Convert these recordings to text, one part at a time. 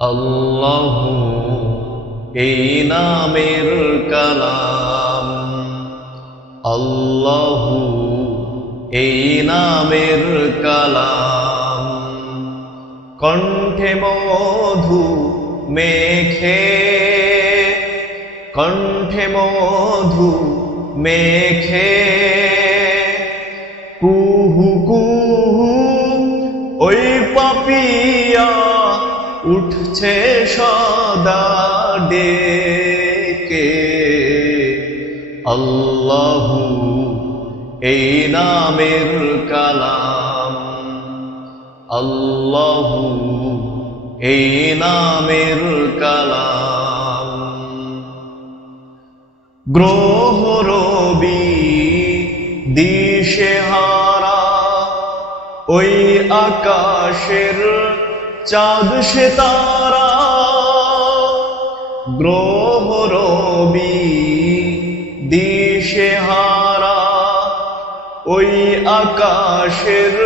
আল্লাহু এই নামের কালাম, আল্লাহু এই নামের কালাম। কণ্ঠে মধু মেখে, কণ্ঠে মধু মেখে, কুহু কুহু ওই পাপিয়া উঠছে সদা ডেকে। আল্লাহু এই নামের কালাম, আল্লাহু এই নামের কালাম। গ্রহ রবি দিশেহারা ওই আকাশের চাঁদ সে তারা। গ্রহ রবি দিশেহারা ওই আকাশের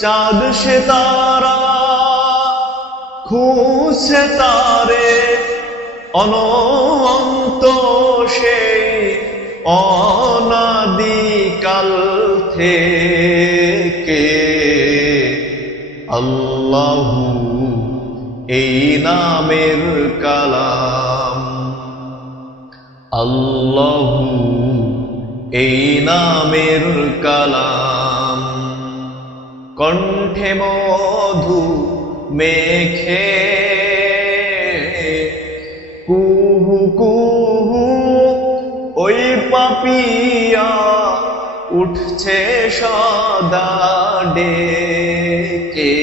চাঁদ সে তারা। খুঁজছে তারে অনন্ত সেই অনাদিকাল থেকে। আল্লাহু এই নামের কালাম, আল্লাহু এই নামের কালাম। কণ্ঠে মধু মেখে, কুহু কুহু ওই পাপিয়া উঠছে সদা ডেকে।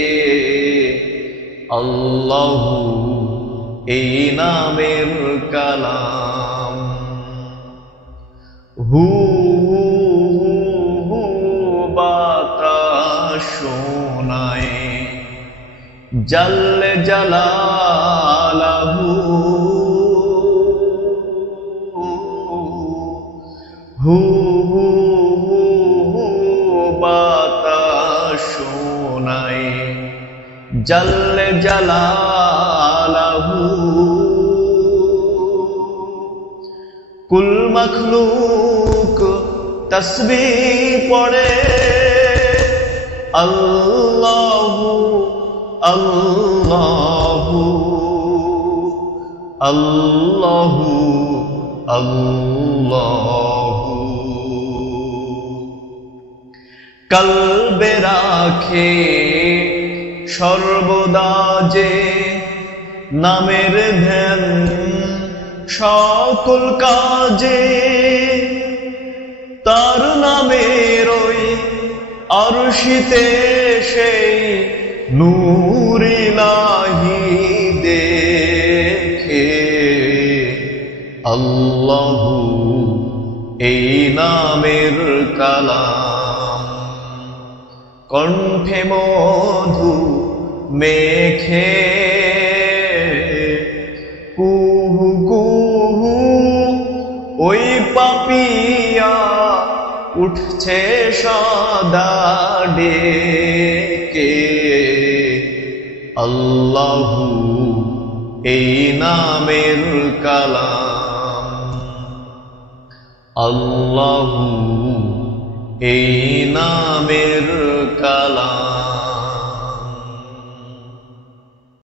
আল্লাহু এই নামের কালাম। হু হু বাতাস শোনায় জাল্লে জালালাহু। হু হু বাতাস শোনায় জাল্লে জালালাহু। কুল মখলুক তসবিহ পড়ে আল্লাহু আল্লাহু আল্লাহু আল্লাহু। কলবে রাখে সর্বদা যে নামের ধ্যান সকল কাজে। তার নামের ওই আরশিতে সেই নূর ইলাহি দেখে। আল্লাহু এই নামের কালাম। কণ্ঠে মধু মেখে, কুহু কুহু ওই পাপিয়া উঠছে সদা ডেকে। আল্লাহু এই নামের কালাম, আল্লাহু এই নামের কালাম।